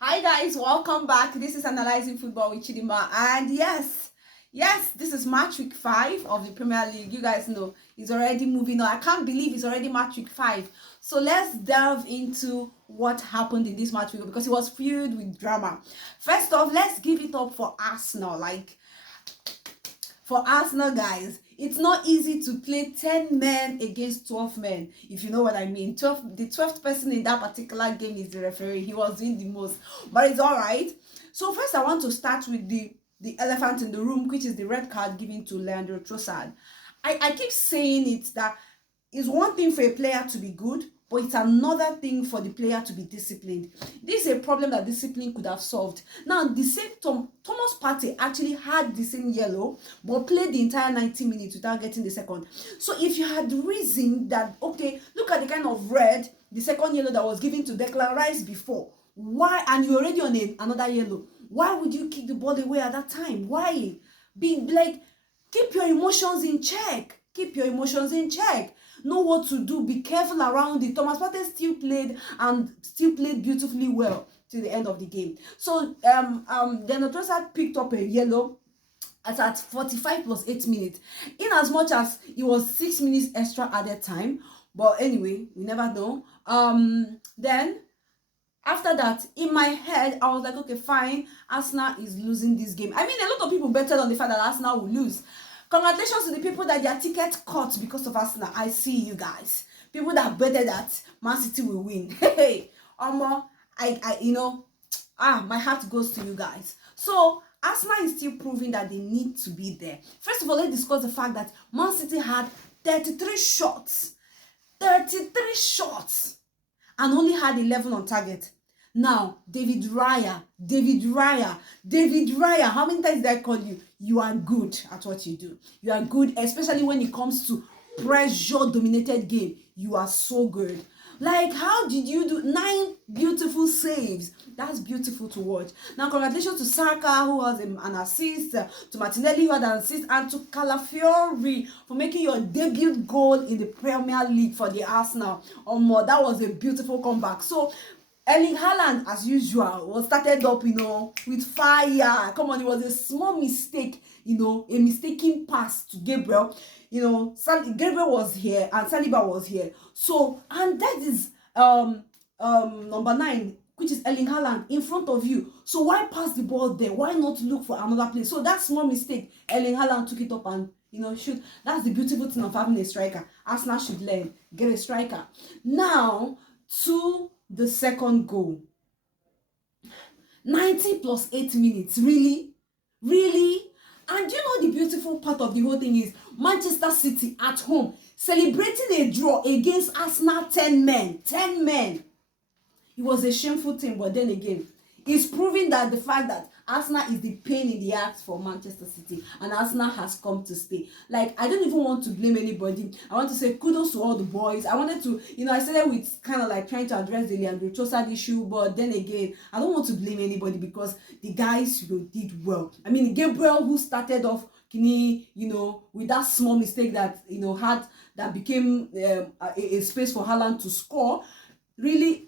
Hi guys, welcome back. This is Analyzing Football with Chidimma, and yes, this is match week 5 of the Premier League. You guys know it's already moving on. I can't believe it's already match week 5. So let's delve into what happened in this match week because it was filled with drama. First off, let's give it up for Arsenal. For Arsenal, guys, it's not easy to play 10 men against 12 men, if you know what I mean. The 12th person in that particular game is the referee. He was doing the most, but it's all right. So first I want to start with the elephant in the room, which is the red card given to Leandro Trossard. I keep saying it that it's one thing for a player to be good, but it's another thing for the player to be disciplined. This is a problem that discipline could have solved. Now, the same Thomas Partey actually had the same yellow, but played the entire 90 minutes without getting the second. So if you had reasoned that, okay, look at the kind of red, the second yellow that was given to Declan Rice before, why, and you're already on another yellow, why would you kick the ball away at that time? Why? Keep your emotions in check. Keep your emotions in check. Know what to do. Be careful around it. Thomas Partey still played beautifully well till the end of the game. So then Trossard picked up a yellow at 45 plus 8 minutes. In as much as it was 6 minutes extra added time. But anyway, we never know. Then after that, in my head, I was like, okay, fine, Arsenal is losing this game. I mean, a lot of people betted on the fact that Arsenal will lose. Congratulations to the people that their ticket cut because of Arsenal. I see you guys. People that betted that Man City will win. Hey, my heart goes to you guys. So, Arsenal is still proving that they need to be there. First of all, let's discuss the fact that Man City had 33 shots. 33 shots. And only had 11 on target. Now, David Raya, how many times did I call you? You are good at what you do. You are good, especially when it comes to pressure-dominated game. You are so good. Like, how did you do 9 beautiful saves? That's beautiful to watch. Now, congratulations to Saka, who has an assist, to Martinelli, who had an assist, and to Calafiori for making your debut goal in the Premier League for the Arsenal. That was a beautiful comeback. So, Erling Haaland, as usual, was started up, with fire. Come on, it was a small mistake, a mistaken pass to Gabriel. Gabriel was here and Saliba was here. So, and that is number 9, which is Erling Haaland, in front of you. So why pass the ball there? Why not look for another place? So that small mistake, Erling Haaland took it up and shoot. That's the beautiful thing of having a striker. Arsenal should learn. Get a striker. Now to the second goal. 90 plus 8 minutes. Really? And you know the beautiful part of the whole thing is Manchester City at home celebrating a draw against Arsenal 10 men. It was a shameful thing, but then again, it's proving that the fact that Arsenal is the pain in the ass for Manchester City and Arsenal has come to stay. Like, I don't even want to blame anybody. I want to say kudos to all the boys. I wanted to, I started with kind of like trying to address the Leandro Trossard issue, but then again, I don't want to blame anybody because the guys, did well. I mean, Gabriel, who started off with that small mistake that, that became a space for Haaland to score, really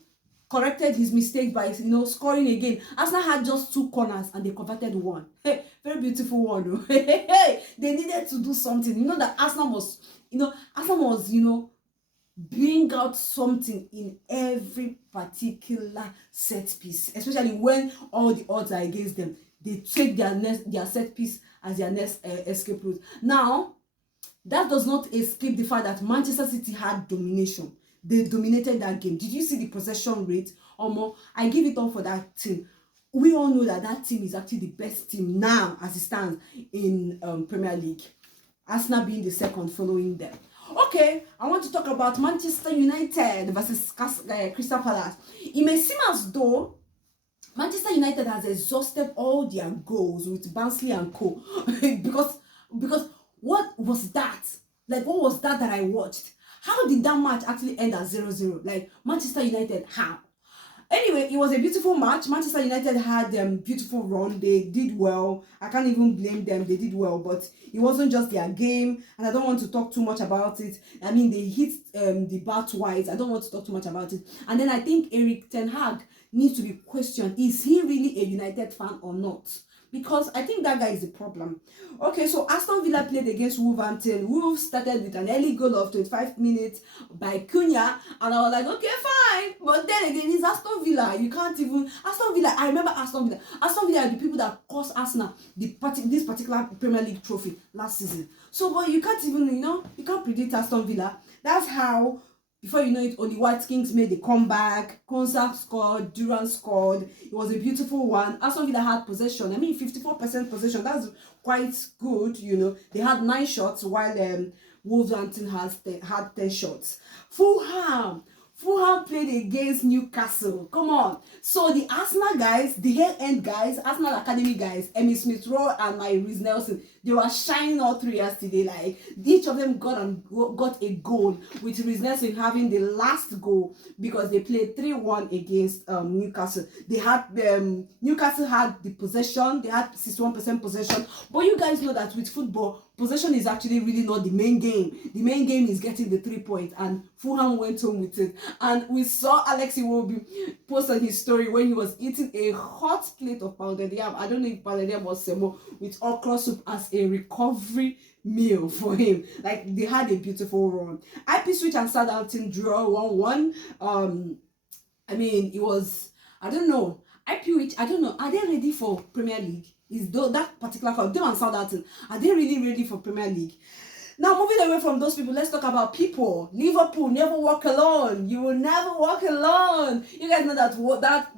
corrected his mistake by scoring again. Arsenal had just 2 corners and they converted 1. Hey, very beautiful one. Hey, they needed to do something. That Arsenal was bring out something in every particular set piece, especially when all the odds are against them. They take their set piece as their next escape route. Now, that does not escape the fact that Manchester City had domination. They dominated that game. Did you see the possession rate? I give it up for that team. We all know that team is actually the best team now as it stands in Premier League. Arsenal being the second following them. Okay, I want to talk about Manchester United versus Crystal Palace. It may seem as though Manchester United has exhausted all their goals with Barnsley and co. because what was that? Like, what was that I watched? How did that match actually end at 0-0? Like, Manchester United, how? Anyway, it was a beautiful match. Manchester United had beautiful run. They did well. I can't even blame them. They did well, but it wasn't just their game, and I don't want to talk too much about it. I mean, they hit the bar twice. I don't want to talk too much about it. And then I think Eric Ten Hag needs to be questioned. Is he really a United fan or not? Because I think that guy is the problem. Okay, so Aston Villa played against Wolverhampton. Wolves started with an early goal of 25 minutes by Cunha, and I was like, okay, fine. But then again, it's Aston Villa. You can't even Aston Villa. I remember Aston Villa. Aston Villa are the people that cost Arsenal this particular Premier League trophy last season. So, but you can't even, you can't predict Aston Villa. That's how. Before you know it, Oli Watkins made a comeback. Konsa scored. Duran scored. It was a beautiful one. Aston Villa had possession. I mean, 54% possession. That's quite good, They had 9 shots while Wolverhampton had 10 shots. Fulham played against Newcastle. Come on. So the Arsenal guys, the head-end guys, Arsenal Academy guys, Emmy Smith-Rowe and my Reece Nelson, they were shining all 3 yesterday. Like, each of them got a goal, with Reece Nelson having the last goal because they played 3-1 against Newcastle. They had Newcastle had the possession. They had 61% possession. But you guys know that with football, possession is actually really not the main game. The main game is getting the 3 points, and Fulham went home with it. And we saw Alex Iwobi post on his story when he was eating a hot plate of pounded yam. I don't know if pounded yam was semo with okra soup as a recovery meal for him. Like, they had a beautiful run. Ipswich and Southampton draw 1-1. I mean, it was, I don't know. Ipswich, I don't know. Are they ready for Premier League? Is that particular club, them and Southampton, are they really ready for Premier League? Now, moving away from those people, let's talk about people. Liverpool, never walk alone. You will never walk alone. You guys know that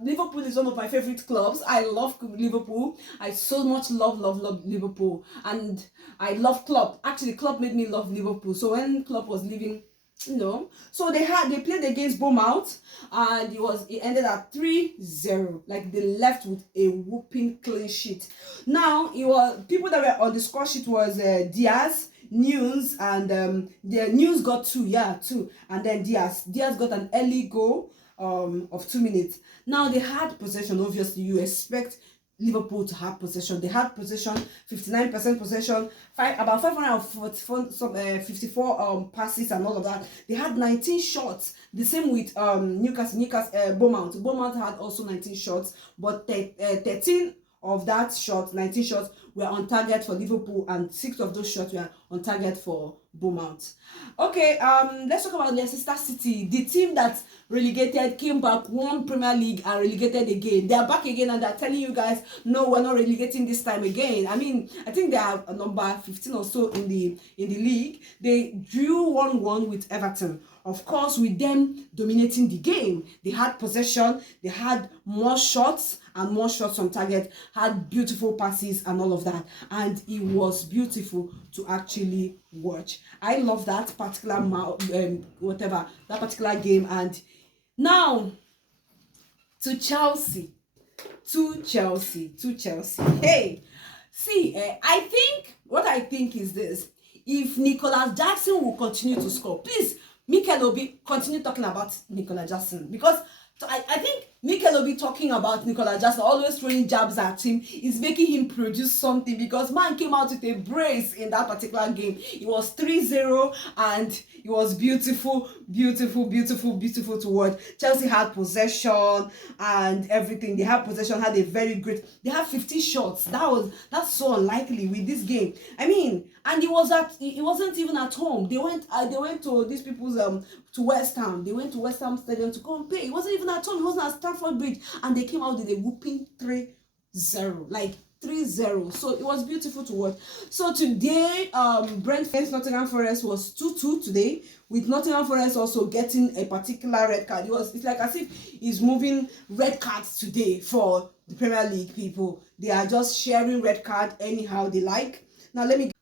Liverpool is one of my favorite clubs. I love Liverpool. I so much love Liverpool. And I love Klopp. Actually, Klopp made me love Liverpool. So when Klopp was leaving, so they played against Bournemouth, and it ended at 3-0. Like, they left with a whooping clean sheet. Now, it was people that were on the score sheet was Diaz, News, and the News got 2, and then Diaz got an early goal of 2 minutes. Now, they had possession. Obviously, you expect Liverpool to have possession. They had possession, 59% possession, about 554 passes and all of that. They had 19 shots. The same with Newcastle, Bournemouth. Bournemouth had also 19 shots, but 13 of that shot, 19 shots, were on target for Liverpool, and 6 of those shots were on target for Bournemouth. Okay, let's talk about Leicester City, the team that relegated, came back, won Premier League, and relegated again. They are back again, and they're telling you guys, no, we're not relegating this time again. I mean, I think they are number 15 or so in the league. They drew 1-1 with Everton. Of course, with them dominating the game, they had possession, they had more shots and more shots on target, had beautiful passes and all of that, and it was beautiful to actually watch. I love that particular that particular game. And now to Chelsea. Hey, see, what I think is this: if Nicholas Jackson will continue to score, please, Mikel Obi, continue talking about Nicolas Jackson, because I think Mikel Obi talking about Nicolas Jackson, always throwing jabs at him, is making him produce something, because man came out with a brace in that particular game. It was 3-0 and it was beautiful to watch. Chelsea had possession and everything. They had possession, had a very great, they had 50 shots. That's so unlikely with this game. I mean, and it wasn't even at home. They went to these people's to Westham. They went to Westham Stadium to come play. It wasn't even at home. It wasn't at Stamford Bridge, and they came out with a whooping 3-0, like 3-0. So it was beautiful to watch. So today, Brentford Nottingham Forest was 2-2 today, with Nottingham Forest also getting a particular red card. It's like as if he's moving red cards today for the Premier League people. They are just sharing red card anyhow they like. Now Nottingham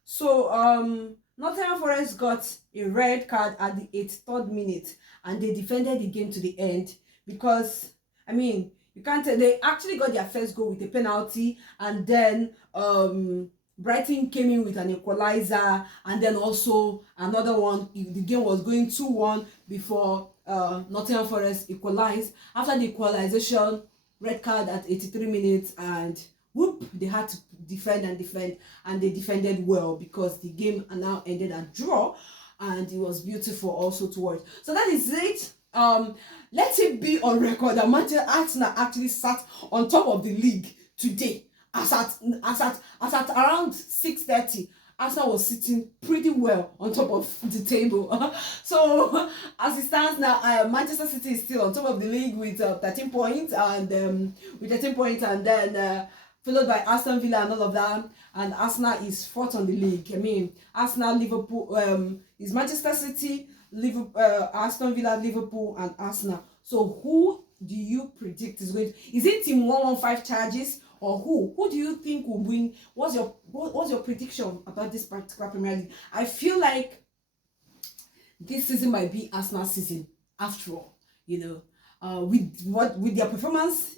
Forest got a red card at the 83rd minute, and they defended the game to the end, because, I mean, you can't tell, they actually got their first goal with a penalty, and then Brighton came in with an equalizer, and then also another one. The game was going 2-1 before Nottingham Forest equalized. After the equalization, red card at 83 minutes, and whoop, they had to defend, and they defended well, because the game now ended at draw, and it was beautiful also to watch. So that is it let it be on record that Manchester Arsenal actually sat on top of the league today. As at around 6:30, Arsenal was sitting pretty well on top of the table. So as it stands now, Manchester City is still on top of the league with 13 points, and then followed by Aston Villa and all of that. And Arsenal is fourth on the league. I mean, Arsenal, Liverpool, is Manchester City, Liverpool, Aston Villa, Liverpool, and Arsenal. So who do you predict is going to, is it team 115 charges, or who do you think will win? What's your prediction about this particular Premier League? I feel like this season might be Arsenal season after all, with their performance,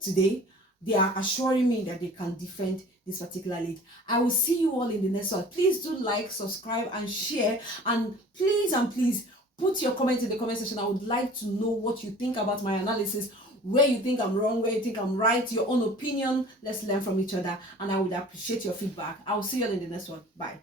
today, they are assuring me that they can defend this particular league. I will see you all in the next one. Please do like, subscribe, and share, and please put your comment in the comment section. I would like to know what you think about my analysis, where you think I'm wrong, where you think I'm right, your own opinion. Let's learn from each other, and I would appreciate your feedback. I will see you all in the next one. Bye.